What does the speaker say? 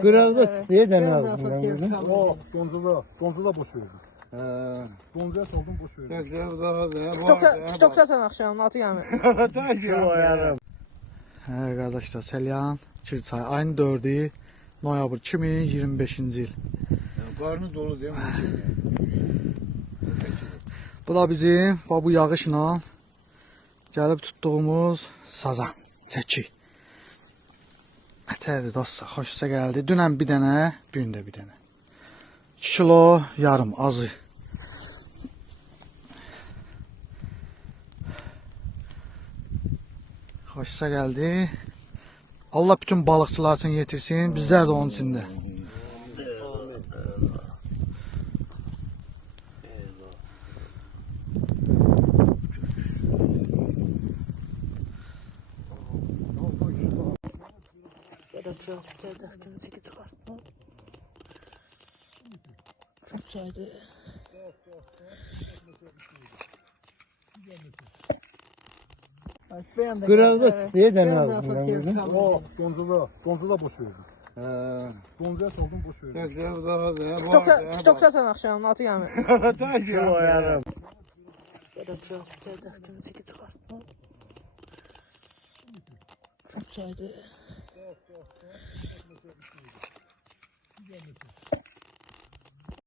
Kırıldı diye de ne aldım ben bunu? O donzuda boş verdim. Donzuya saldım boş verdim. TikTok'ta sen akşam atı gelmedi. Hə qardaşlar, Selyan, Kirçay, ayın 4-ü, noyabr 2025-ci il. Qarnı dolu değil mi? Bu da bizim bu yağışla gəlib tutduğumuz sazan, çəkik. Ətərdir dostlar, xoşunuza gəldi. Dünən bir dənə, bu gün də bir dənə. 2 kilo yarım azı. Xoşunuza gəldi. Allah bütün balıqçılar üçün yetirsin, bizlər də onun içində. Çok saydı. Kırıldı diye de ne aldım ben bunu? O donzuda boş verdim. Donzuya saldım boş verdim. TikTok'ta sen akşam atı gelmedi. Çok saydı.